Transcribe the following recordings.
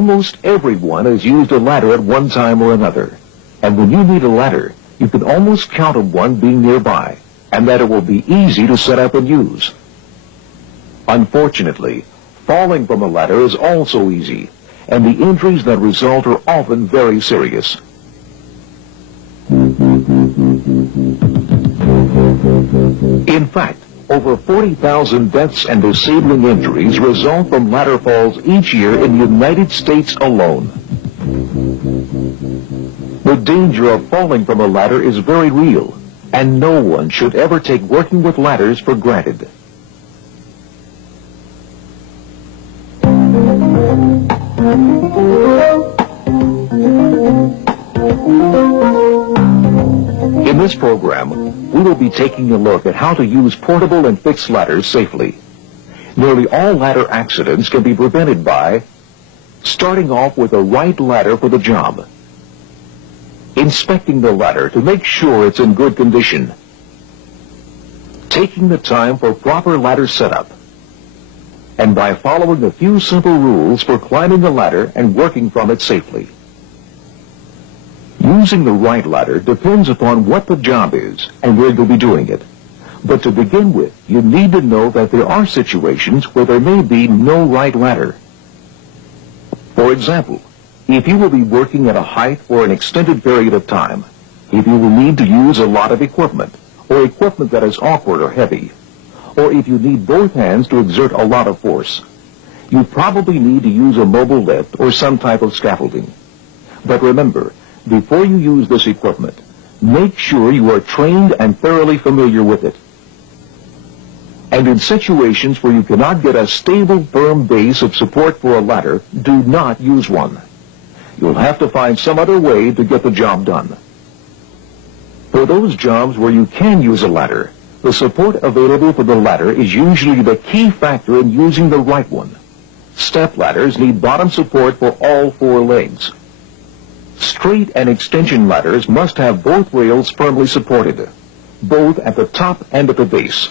almost everyone has used a ladder at one time or another. And when you need a ladder, you can almost count on one being nearby, and that it will be easy to set up and use. Unfortunately, falling from a ladder is also easy, and the injuries that result are often very serious. In fact, over 40,000 deaths and disabling injuries result from ladder falls each year in the United States alone. The danger of falling from a ladder is very real, and no one should ever take working with ladders for granted. In this program, we will be taking a look at how to use portable and fixed ladders safely. Nearly all ladder accidents can be prevented by starting off with the right ladder for the job, inspecting the ladder to make sure it's in good condition, taking the time for proper ladder setup, and by following a few simple rules for climbing a ladder and working from it safely. Using the right ladder depends upon what the job is and where you'll be doing it. But to begin with, you need to know that there are situations where there may be no right ladder. For example, if you will be working at a height for an extended period of time, if you will need to use a lot of equipment, or equipment that is awkward or heavy, or if you need both hands to exert a lot of force, you probably need to use a mobile lift or some type of scaffolding. But remember, before you use this equipment, make sure you are trained and thoroughly familiar with it. And in situations where you cannot get a stable, firm base of support for a ladder, do not use one. You'll have to find some other way to get the job done. For those jobs where you can use a ladder, the support available for the ladder is usually the key factor in using the right one. Step ladders need bottom support for all four legs. Straight and extension ladders must have both rails firmly supported, both at the top and at the base.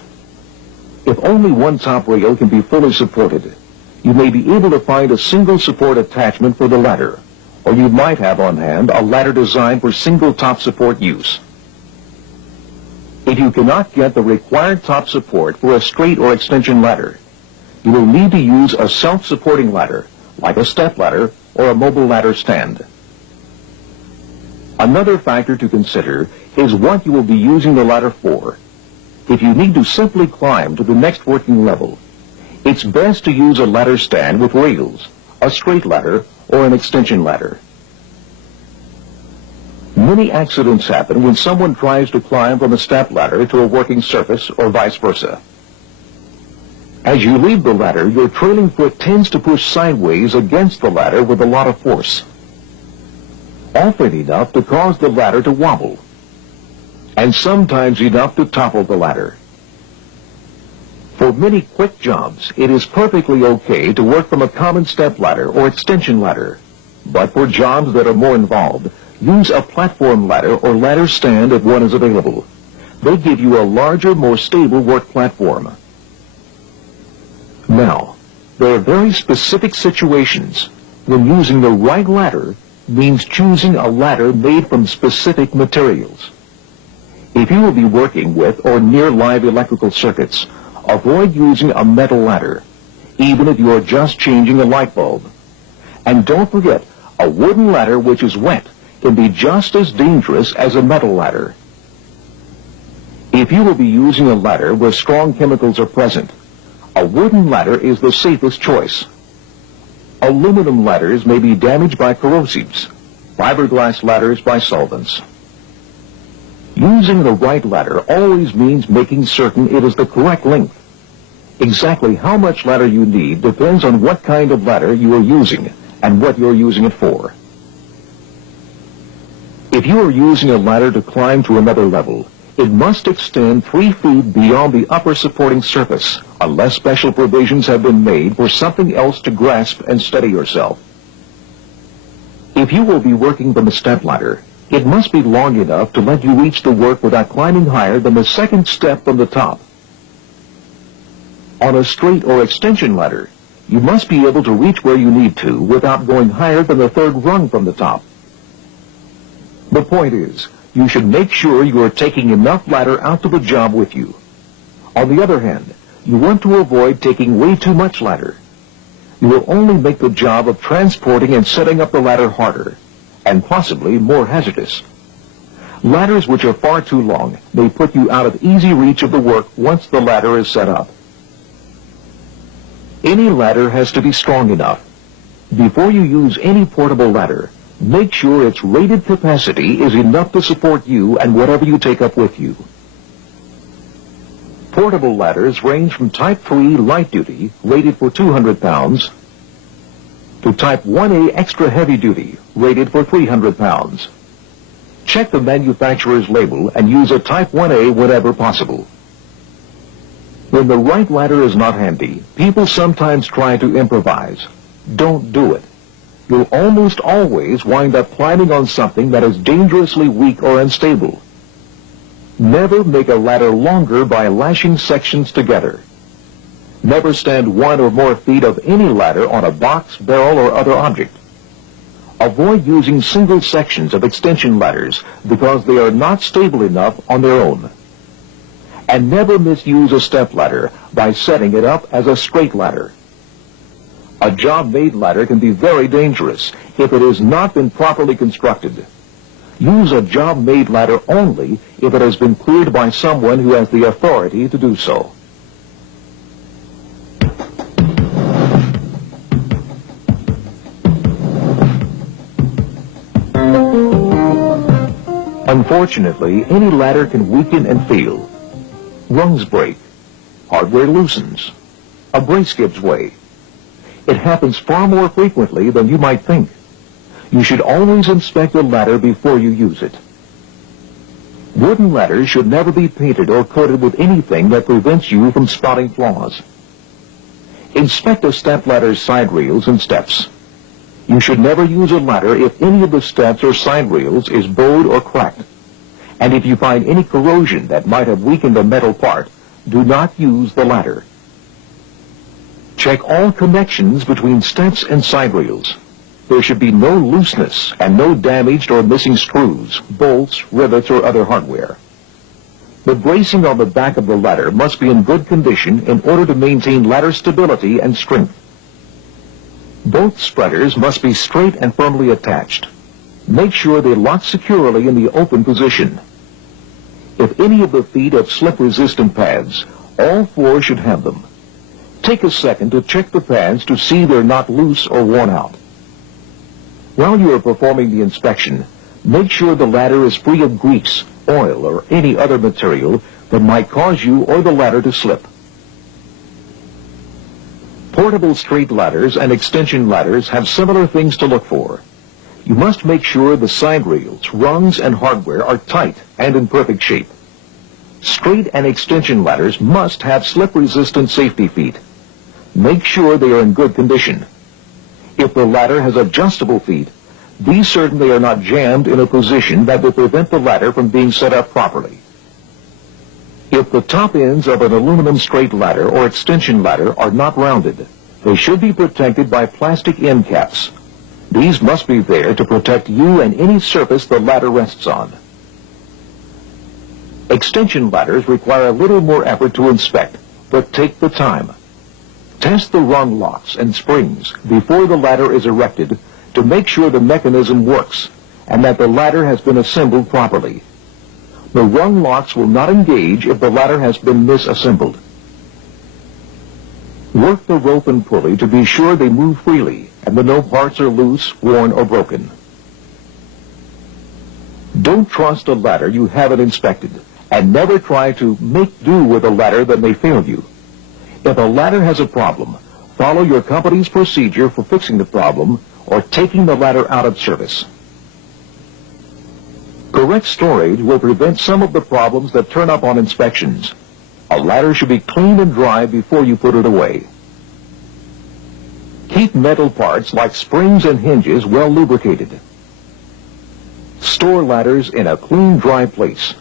If only one top rail can be fully supported, you may be able to find a single support attachment for the ladder, or you might have on hand a ladder designed for single top support use. If you cannot get the required top support for a straight or extension ladder, you will need to use a self-supporting ladder, like a step ladder or a mobile ladder stand. Another factor to consider is what you will be using the ladder for. If you need to simply climb to the next working level, it's best to use a ladder stand with rails, a straight ladder, or an extension ladder. Many accidents happen when someone tries to climb from a step ladder to a working surface or vice versa. As you leave the ladder, your trailing foot tends to push sideways against the ladder with a lot of force, often enough to cause the ladder to wobble, and sometimes enough to topple the ladder. For many quick jobs, it is perfectly okay to work from a common step ladder or extension ladder. But for jobs that are more involved, use a platform ladder or ladder stand if one is available. They give you a larger, more stable work platform. Now, there are very specific situations when using the right ladder means choosing a ladder made from specific materials. If you will be working with or near live electrical circuits, avoid using a metal ladder, even if you are just changing a light bulb. And don't forget, a wooden ladder which is wet can be just as dangerous as a metal ladder. If you will be using a ladder where strong chemicals are present, a wooden ladder is the safest choice. Aluminum ladders may be damaged by corrosives, fiberglass ladders by solvents. Using the right ladder always means making certain it is the correct length. Exactly how much ladder you need depends on what kind of ladder you are using and what you're using it for. If you are using a ladder to climb to another level, it must extend 3 feet beyond the upper supporting surface, unless special provisions have been made for something else to grasp and steady yourself. If you will be working from a step ladder, it must be long enough to let you reach the work without climbing higher than the second step from the top. On a straight or extension ladder, You must be able to reach where you need to without going higher than the third rung from the top. The point is, you should make sure you are taking enough ladder out to the job with you. On the other hand, you want to avoid taking way too much ladder. You will only make the job of transporting and setting up the ladder harder, and possibly more hazardous. Ladders which are far too long may put you out of easy reach of the work once the ladder is set up. Any ladder has to be strong enough. Before you use any portable ladder, make sure its rated capacity is enough to support you and whatever you take up with you. Portable ladders range from Type 3 light duty, rated for 200 pounds, to Type 1A extra heavy duty, rated for 300 pounds. Check the manufacturer's label and use a Type 1A whenever possible. When the right ladder is not handy, people sometimes try to improvise. Don't do it. You'll almost always wind up climbing on something that is dangerously weak or unstable. Never make a ladder longer by lashing sections together. Never stand 1 or more feet of any ladder on a box, barrel, or other object. Avoid using single sections of extension ladders because they are not stable enough on their own. And never misuse a step ladder by setting it up as a straight ladder. A job-made ladder can be very dangerous if it has not been properly constructed. Use a job-made ladder only if it has been cleared by someone who has the authority to do so. Unfortunately, any ladder can weaken and fail. Rungs break. Hardware loosens. A brace gives way. It happens far more frequently than you might think. You should always inspect a ladder before you use it. Wooden ladders should never be painted or coated with anything that prevents you from spotting flaws. Inspect a step ladder's side rails and steps. You should never use a ladder if any of the steps or side rails is bowed or cracked. And if you find any corrosion that might have weakened a metal part, do not use the ladder. Check all connections between steps and side rails. There should be no looseness and no damaged or missing screws, bolts, rivets, or other hardware. The bracing on the back of the ladder must be in good condition in order to maintain ladder stability and strength. Both spreaders must be straight and firmly attached. Make sure they lock securely in the open position. If any of the feet have slip-resistant pads, all 4 should have them. Take a second to check the pads to see they're not loose or worn out. While you are performing the inspection, make sure the ladder is free of grease, oil, or any other material that might cause you or the ladder to slip. Portable straight ladders and extension ladders have similar things to look for. You must make sure the side rails, rungs, and hardware are tight and in perfect shape. Straight and extension ladders must have slip-resistant safety feet. Make sure they are in good condition. If the ladder has adjustable feet, be certain they are not jammed in a position that will prevent the ladder from being set up properly. If the top ends of an aluminum straight ladder or extension ladder are not rounded, they should be protected by plastic end caps. These must be there to protect you and any surface the ladder rests on. Extension ladders require a little more effort to inspect, but take the time. Test the rung locks and springs before the ladder is erected to make sure the mechanism works and that the ladder has been assembled properly. The rung locks will not engage if the ladder has been misassembled. Work the rope and pulley to be sure they move freely and that no parts are loose, worn, or broken. Don't trust a ladder you haven't inspected, and never try to make do with a ladder that may fail you. If a ladder has a problem, follow your company's procedure for fixing the problem or taking the ladder out of service. Correct storage will prevent some of the problems that turn up on inspections. A ladder should be clean and dry before you put it away. Keep metal parts like springs and hinges well lubricated. Store ladders in a clean, dry place.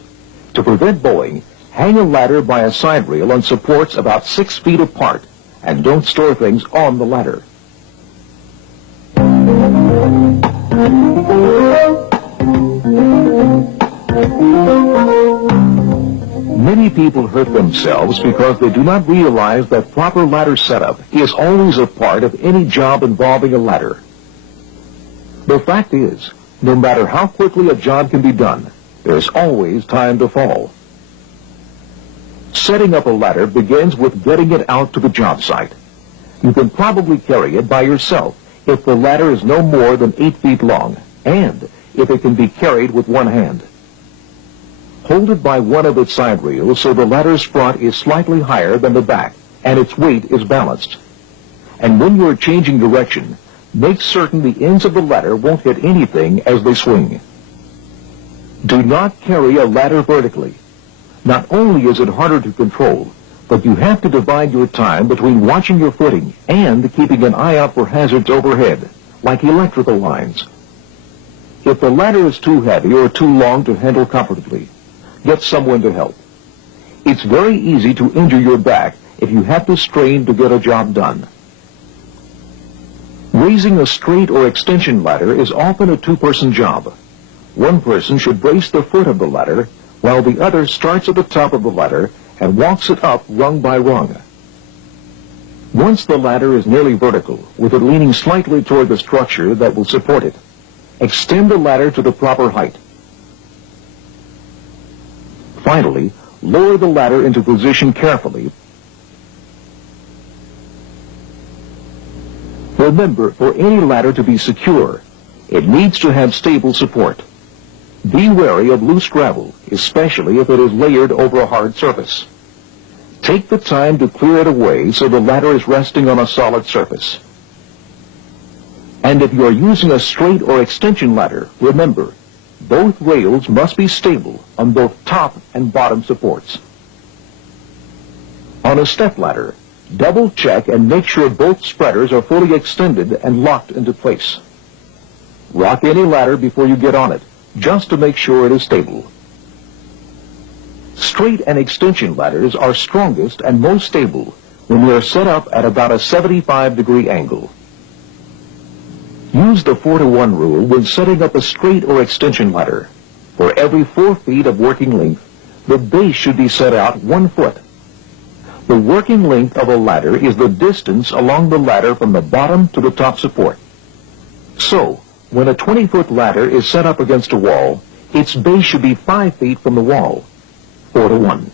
To prevent bowing, hang a ladder by a side rail on supports about 6 feet apart and don't store things on the ladder. Many people hurt themselves because they do not realize that proper ladder setup is always a part of any job involving a ladder. The fact is, no matter how quickly a job can be done, there's always time to fall. Setting up a ladder begins with getting it out to the job site. You can probably carry it by yourself if the ladder is no more than 8 feet long, and if it can be carried with one hand. Hold it by one of its side rails so the ladder's front is slightly higher than the back and its weight is balanced. And when you are changing direction, make certain the ends of the ladder won't hit anything as they swing. Do not carry a ladder vertically. Not only is it harder to control, but you have to divide your time between watching your footing and keeping an eye out for hazards overhead, like electrical lines. If the ladder is too heavy or too long to handle comfortably, get someone to help. It's very easy to injure your back if you have to strain to get a job done. Raising a straight or extension ladder is often a two-person job. One person should brace the foot of the ladder, while the other starts at the top of the ladder and walks it up rung by rung. Once the ladder is nearly vertical, with it leaning slightly toward the structure that will support it, extend the ladder to the proper height. Finally, lower the ladder into position carefully. Remember, for any ladder to be secure, it needs to have stable support. Be wary of loose gravel, especially if it is layered over a hard surface. Take the time to clear it away so the ladder is resting on a solid surface. And if you are using a straight or extension ladder, remember, both rails must be stable on both top and bottom supports. On a step ladder, double check and make sure both spreaders are fully extended and locked into place. Rock any ladder before you get on it, just to make sure it is stable. Straight and extension ladders are strongest and most stable when they are set up at about a 75-degree angle. Use the 4-to-1 rule when setting up a straight or extension ladder. For every 4 feet of working length, the base should be set out 1 foot. The working length of a ladder is the distance along the ladder from the bottom to the top support. So, when a 20-foot ladder is set up against a wall, its base should be 5 feet from the wall, 4-to-1.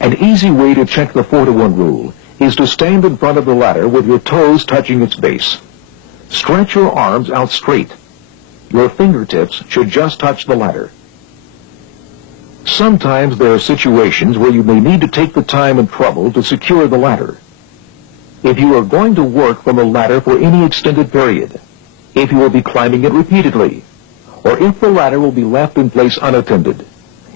An easy way to check the 4-to-1 rule is to stand in front of the ladder with your toes touching its base. Stretch your arms out straight. Your fingertips should just touch the ladder. Sometimes there are situations where you may need to take the time and trouble to secure the ladder. If you are going to work from the ladder for any extended period, if you will be climbing it repeatedly, or if the ladder will be left in place unattended,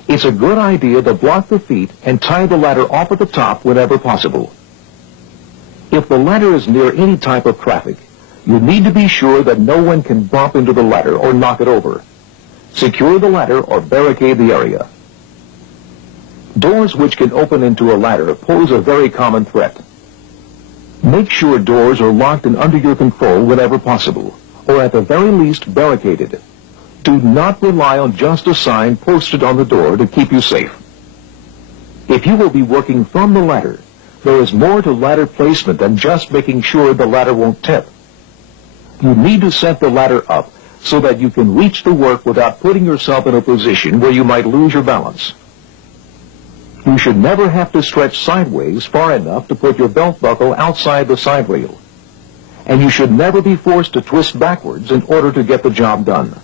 it's a good idea to block the feet and tie the ladder off at the top whenever possible. If the ladder is near any type of traffic, you need to be sure that no one can bump into the ladder or knock it over. Secure the ladder or barricade the area. Doors which can open into a ladder pose a very common threat. Make sure doors are locked and under your control whenever possible, or at the very least barricaded. Do not rely on just a sign posted on the door to keep you safe. If you will be working from the ladder, there is more to ladder placement than just making sure the ladder won't tip. You need to set the ladder up so that you can reach the work without putting yourself in a position where you might lose your balance. You should never have to stretch sideways far enough to put your belt buckle outside the side rail. And you should never be forced to twist backwards in order to get the job done.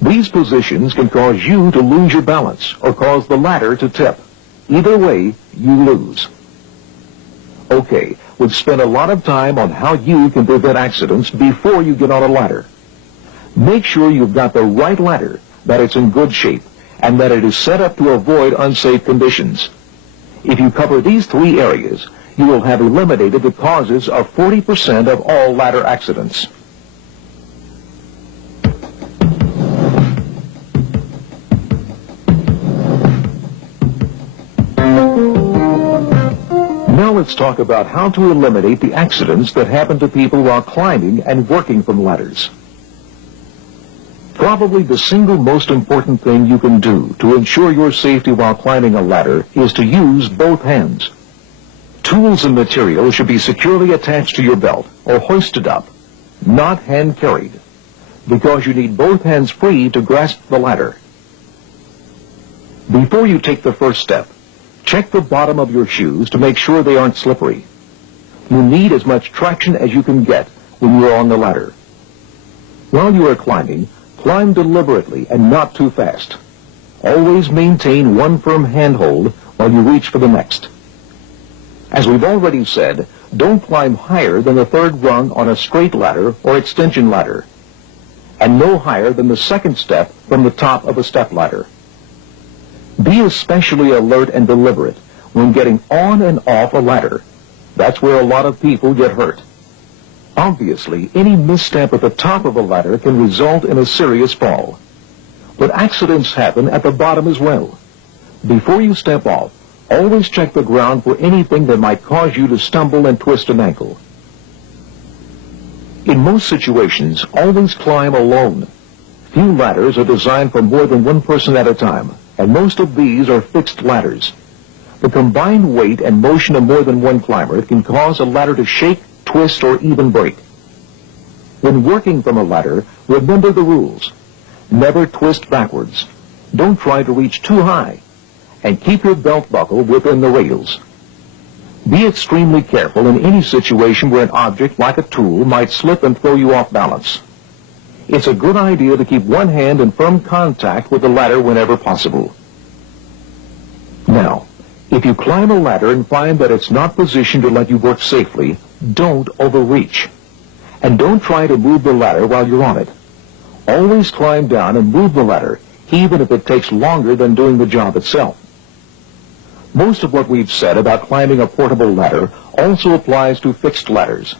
These positions can cause you to lose your balance or cause the ladder to tip. Either way, you lose. Okay, we've spent a lot of time on how you can prevent accidents before you get on a ladder. Make sure you've got the right ladder, that it's in good shape, and that it is set up to avoid unsafe conditions. If you cover these 3 areas, you will have eliminated the causes of 40% of all ladder accidents. Now let's talk about how to eliminate the accidents that happen to people while climbing and working from ladders. Probably the single most important thing you can do to ensure your safety while climbing a ladder is to use both hands. Tools and materials should be securely attached to your belt or hoisted up, not hand-carried, because you need both hands free to grasp the ladder. Before you take the first step, check the bottom of your shoes to make sure they aren't slippery. You need as much traction as you can get when you are on the ladder. While you are climbing, climb deliberately and not too fast. Always maintain one firm handhold while you reach for the next. As we've already said, don't climb higher than the third rung on a straight ladder or extension ladder, and no higher than the second step from the top of a step ladder. Be especially alert and deliberate when getting on and off a ladder. That's where a lot of people get hurt. Obviously, any misstep at the top of a ladder can result in a serious fall. But accidents happen at the bottom as well. Before you step off, always check the ground for anything that might cause you to stumble and twist an ankle. In most situations, always climb alone. Few ladders are designed for more than one person at a time, and most of these are fixed ladders. The combined weight and motion of more than one climber can cause a ladder to shake, twist, or even break. When working from a ladder, remember the rules. Never twist backwards. Don't try to reach too high, and keep your belt buckle within the rails. Be extremely careful in any situation where an object like a tool might slip and throw you off balance. It's a good idea to keep one hand in firm contact with the ladder whenever possible. Now, if you climb a ladder and find that it's not positioned to let you work safely, don't overreach. And don't try to move the ladder while you're on it. Always climb down and move the ladder, even if it takes longer than doing the job itself. Most of what we've said about climbing a portable ladder also applies to fixed ladders.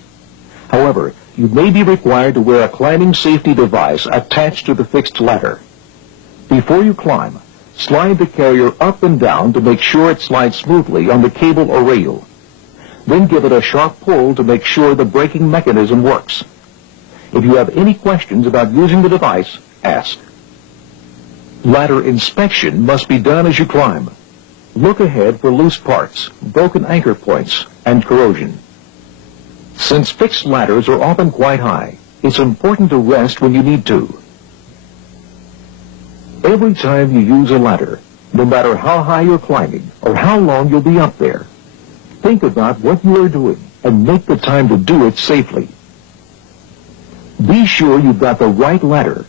However, you may be required to wear a climbing safety device attached to the fixed ladder. Before you climb, slide the carrier up and down to make sure it slides smoothly on the cable or rail. Then give it a sharp pull to make sure the braking mechanism works. If you have any questions about using the device, ask. Ladder inspection must be done as you climb. Look ahead for loose parts, broken anchor points, and corrosion. Since fixed ladders are often quite high, it's important to rest when you need to. Every time you use a ladder, no matter how high you're climbing or how long you'll be up there, think about what you are doing and make the time to do it safely. Be sure you've got the right ladder.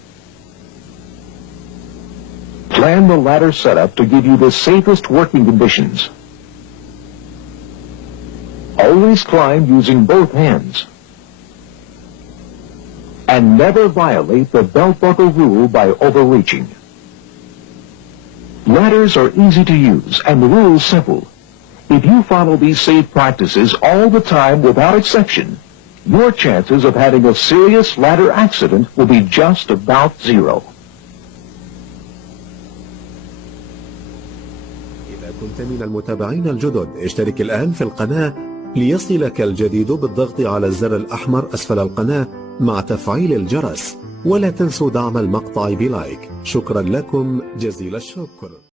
Plan the ladder setup to give you the safest working conditions. Always climb using both hands. And never violate the belt buckle rule by overreaching. Ladders are easy to use and the rules simple. If you follow these safe practices all the time without exception, your chances of having a serious ladder accident will be just about zero. إذا كنت من المتابعين الجدد اشترك الآن في القناة ليصلك الجديد بالضغط على الزر الأحمر أسفل القناة مع تفعيل الجرس، ولا تنسوا دعم المقطع بلايك. شكرا لكم جزيل الشكر.